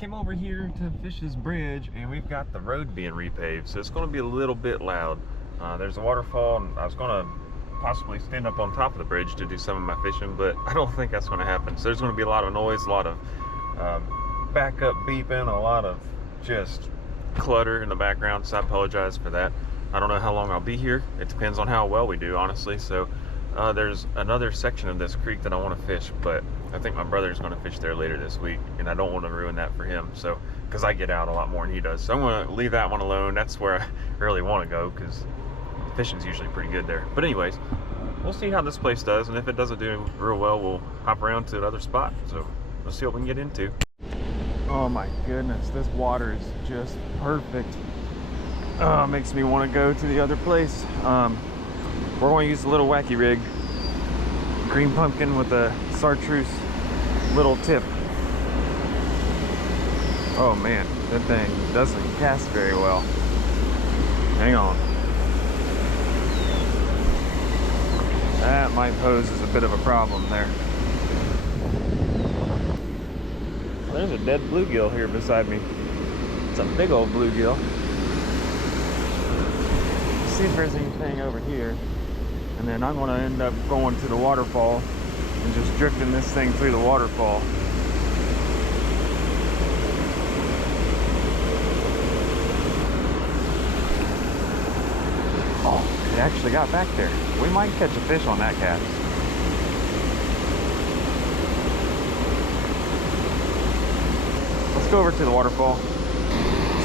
came over here to fish this bridge, and we've got the road being repaved, so it's going to be a little bit loud. There's a waterfall, and I was going to possibly stand up on top of the bridge to do some of my fishing, but I don't think that's going to happen. So there's going to be a lot of noise, a lot of backup beeping, a lot of just clutter in the background, so I apologize for that. I don't know how long I'll be here. It depends on how well we do, honestly. So there's another section of this creek that I want to fish, but I think my brother's going to fish there later this week, and I don't want to ruin that for him, so because I get out a lot more than he does. So I'm going to leave that one alone. That's where I really want to go, because fishing's usually pretty good there. But anyways, we'll see how this place does, and if it doesn't do real well, we'll hop around to another spot. So we'll see what we can get into. Oh my goodness, this water is just perfect. Oh, it makes me want to go to the other place. We're going to use a little wacky rig, green pumpkin with a chartreuse little tip. Oh man, that thing doesn't cast very well. Hang on. That might pose as a bit of a problem there. Well, there's a dead bluegill here beside me. It's a big old bluegill. Let's see if there's anything over here. And then I'm going to end up going to the waterfall and just drifting this thing through the waterfall. Oh, it actually got back there. We might catch a fish on that cast. Let's go over to the waterfall,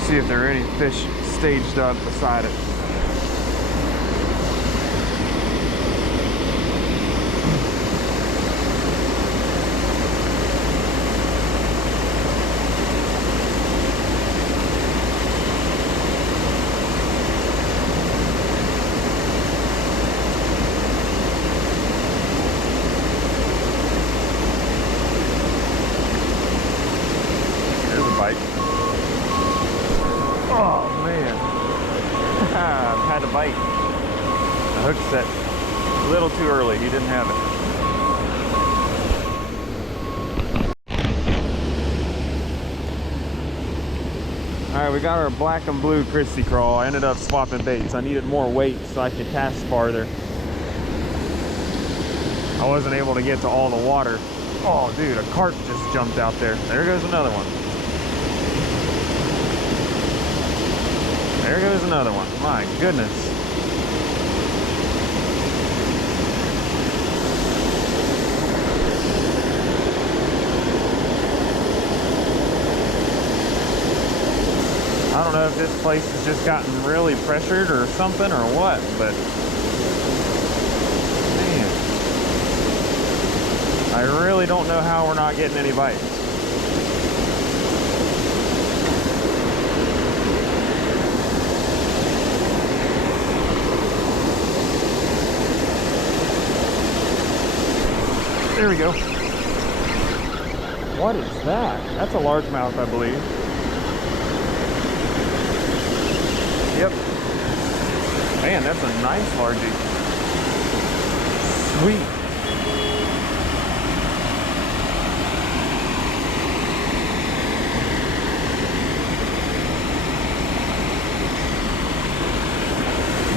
see if there are any fish staged up beside it. Oh man, I've had to bite. The hook set a little too early, he didn't have it. Alright, we got our black and blue Christy crawl. I ended up swapping baits. I needed more weight so I could cast farther. I wasn't able to get to all the water. Oh dude, a carp just jumped out there. There goes another one. There goes another one. My goodness. I don't know if this place has just gotten really pressured or something or what, but man, I really don't know how we're not getting any bites. There we go. What is that? That's a largemouth, I believe. Yep. Man, that's a nice largie. Sweet.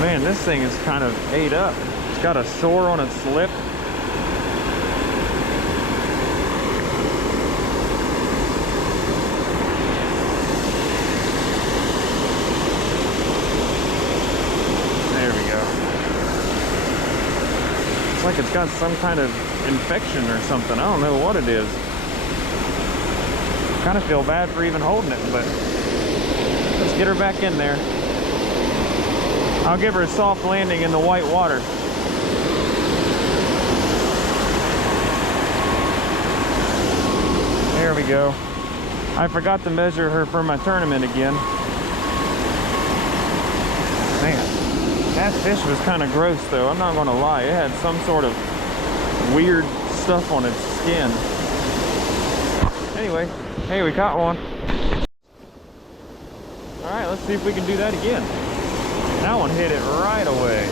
Man, this thing is kind of ate up. It's got a sore on its lip. Like it's got some kind of infection or something. I don't know what it is. Kind of feel bad for even holding it, but let's get her back in there. I'll give her a soft landing in the white water. There we go. I forgot to measure her for my tournament again. Man. That fish was kind of gross though, I'm not going to lie. It had some sort of weird stuff on its skin. Anyway, hey, we caught one. Alright, let's see if we can do that again. That one hit it right away.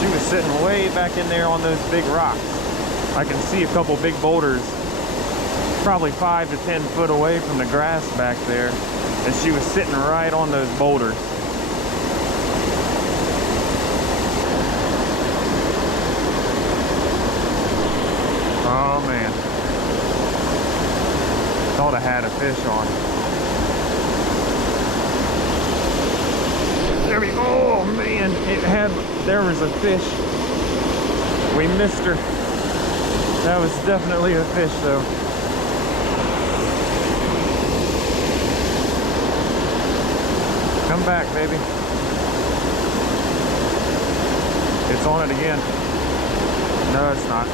She was sitting way back in there on those big rocks. I can see a couple big boulders, probably 5 to 10 foot away from the grass back there, and she was sitting right on those boulders. Oh man, thought I had a fish on. There we go. Oh man, there was a fish. We missed her. That was definitely a fish though. Come back, baby. It's on it again. No, it's not.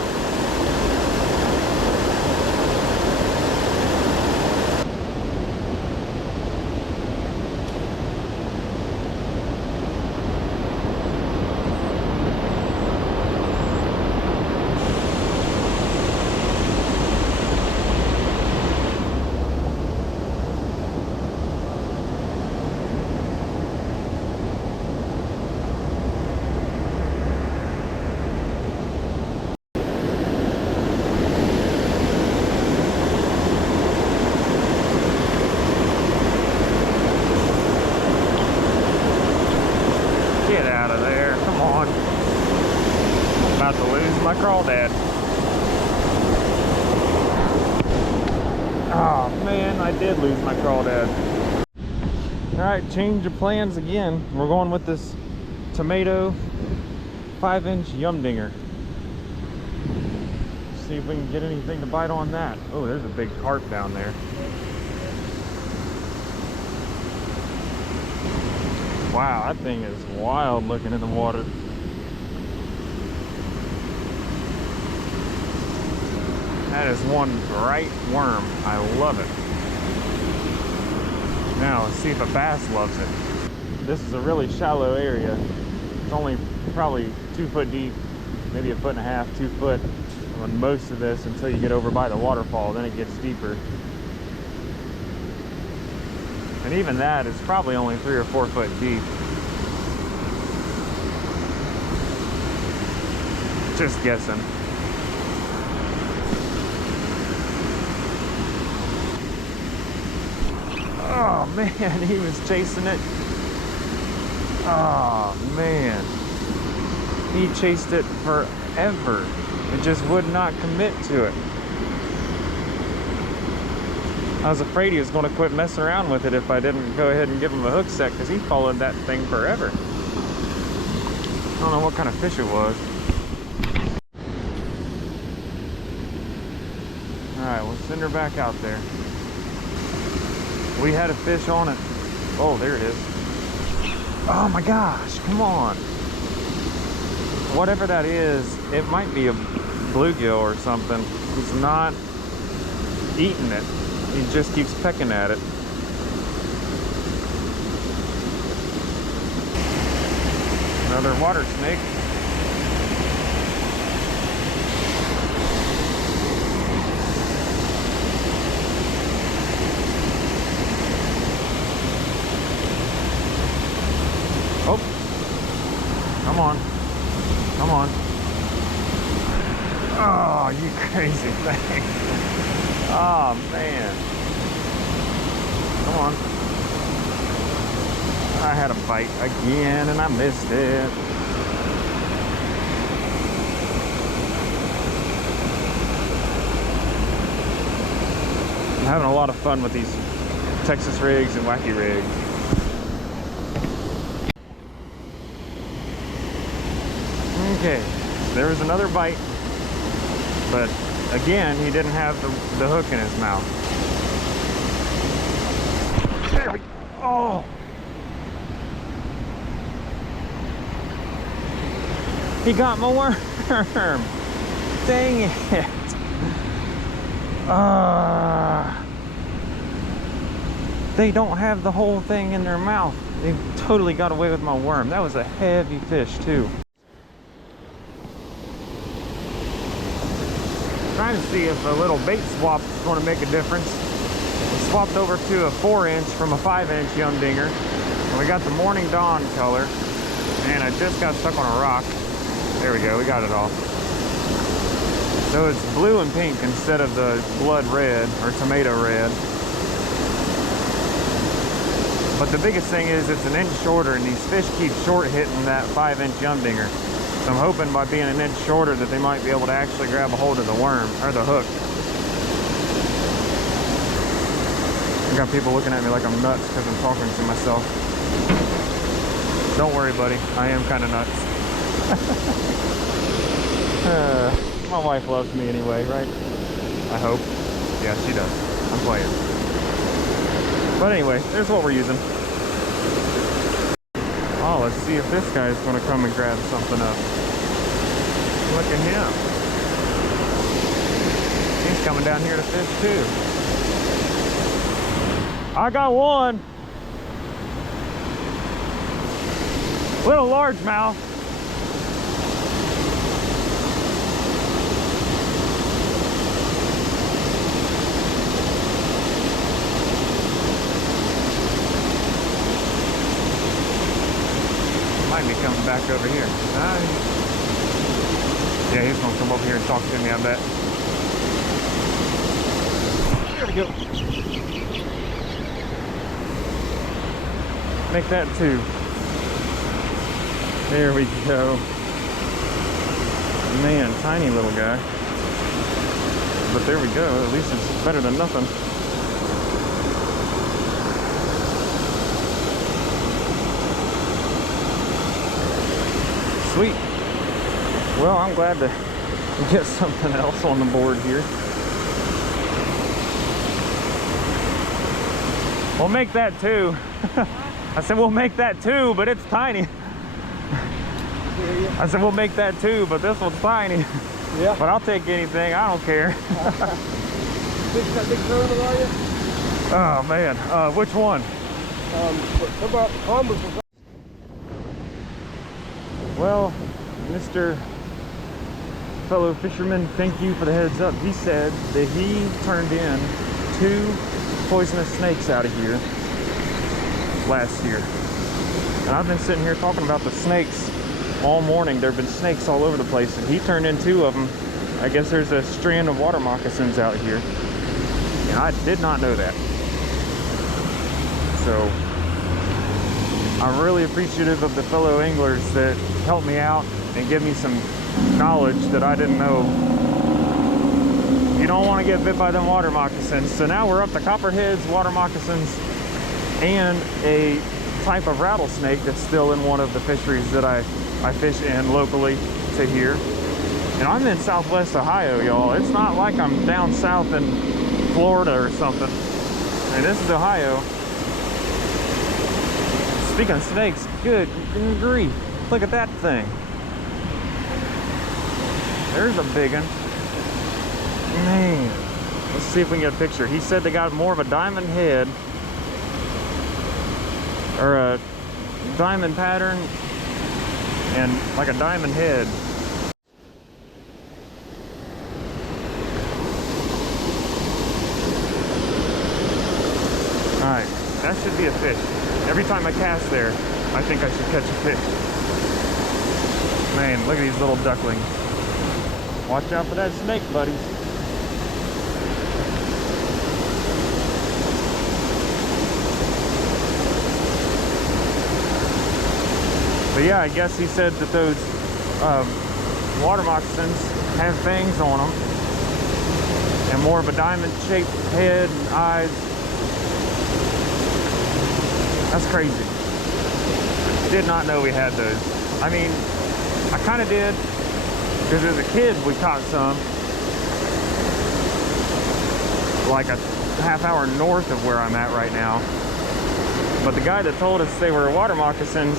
Get out of there, come on. I'm about to lose my crawdad. Oh man, I did lose my crawdad. Alright, change of plans again. We're going with this tomato 5-inch yum dinger. See if we can get anything to bite on that. Oh, there's a big carp down there. Wow, that thing is wild looking in the water. That is one bright worm. I love it. Now let's see if a bass loves it. This is a really shallow area. It's only probably 2 foot deep, maybe 1.5 feet, 2 foot on most of this until you get over by the waterfall. Then it gets deeper. And even that is probably only 3 or 4 foot deep. Just guessing. Oh man, he was chasing it. Oh man. He chased it forever. It just would not commit to it. I was afraid he was going to quit messing around with it if I didn't go ahead and give him a hook set, because he followed that thing forever. I don't know what kind of fish it was. Alright, we'll send her back out there. We had a fish on it. Oh, there it is. Oh my gosh, come on. Whatever that is, it might be a bluegill or something. He's not eating it. He just keeps pecking at it. Another water snake. Oh, come on. Come on. Oh, you crazy thing. Oh, man. Come on. I had a bite again and I missed it. I'm having a lot of fun with these Texas rigs and wacky rigs. Okay, there was another bite, but again, he didn't have the hook in his mouth. There we go. Oh! He got my worm! Dang it! They don't have the whole thing in their mouth. They totally got away with my worm. That was a heavy fish, too. Trying to see if a little bait swap is going to make a difference. We swapped over to a 4-inch from a 5-inch yum dinger. And we got the morning dawn color. And I just got stuck on a rock. There we go, we got it off. So it's blue and pink instead of the blood red or tomato red. But the biggest thing is it's an inch shorter, and these fish keep short hitting that 5-inch umdinger. So I'm hoping by being an inch shorter that they might be able to actually grab a hold of the worm or the hook. I got people looking at me like I'm nuts because I'm talking to myself. Don't worry, buddy. I am kind of nuts. My wife loves me anyway, right? I hope. Yeah, she does. I'm playing. But anyway, there's what we're using. Oh, let's see if this guy's going to come and grab something up. Look at him. He's coming down here to fish too. I got one. Little largemouth. Might be coming back over here. Yeah, he's gonna come over here and talk to me, I bet. There we go. Make that 2. There we go. Man, tiny little guy. But there we go. At least it's better than nothing. Sweet. Well, I'm glad to get something else on the board here. We'll make that 2. I said we'll make that 2, but it's tiny. I said we'll make that 2, but this one's tiny. Yeah. But I'll take anything. I don't care. Big turtle, are you? Oh man. Which one? What about Converse? Well, Mr. Fellow fisherman, thank you for the heads up. He said that he turned in 2 poisonous snakes out of here last year. And I've been sitting here talking about the snakes all morning. There have been snakes all over the place, and he turned in 2 of them. I guess there's a strand of water moccasins out here, and I did not know that. So I'm really appreciative of the fellow anglers that helped me out and give me some knowledge that I didn't know. You don't want to get bit by them water moccasins. So now we're up to copperheads, water moccasins, and a type of rattlesnake that's still in one of the fisheries that I fish in locally to here. And I'm in Southwest Ohio, y'all. It's not like I'm down south in Florida or something. And this is Ohio. Speaking of snakes, good grief. Look at that thing. There's a big one. Man. Let's see if we can get a picture. He said they got more of a diamond head, or a diamond pattern, and like a diamond head. Alright, that should be a fish. Every time I cast there, I think I should catch a fish. Man, look at these little ducklings. Watch out for that snake, buddies. But yeah, I guess he said that those water moccasins have fangs on them and more of a diamond-shaped head and eyes. That's crazy. Did not know we had those. I mean, I kind of did, because as a kid we caught some like a half hour north of where I'm at right now. But the guy that told us they were water moccasins,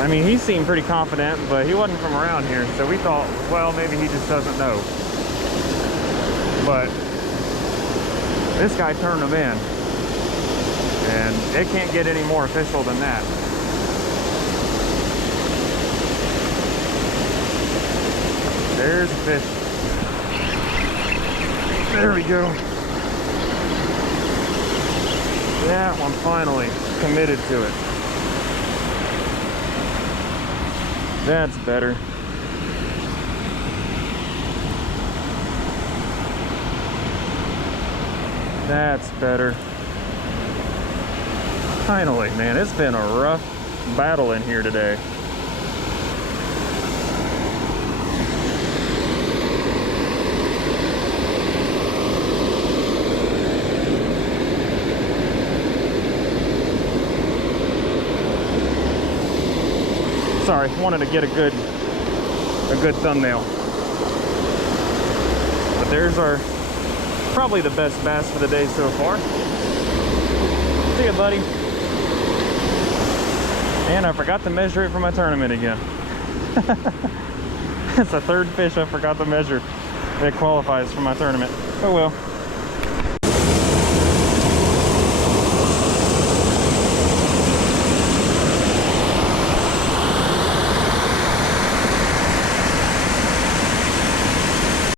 I mean, he seemed pretty confident, but he wasn't from around here, so we thought, well, maybe he just doesn't know. But this guy turned them in, and it can't get any more official than that. There's a fish. There we go. That one finally committed to it. That's better. That's better. Finally, man, it's been a rough battle in here today. Sorry, wanted to get a good thumbnail. But there's our probably the best bass for the day so far. See ya, buddy. And I forgot to measure it for my tournament again. It's the third fish I forgot to measure that qualifies for my tournament. Oh well.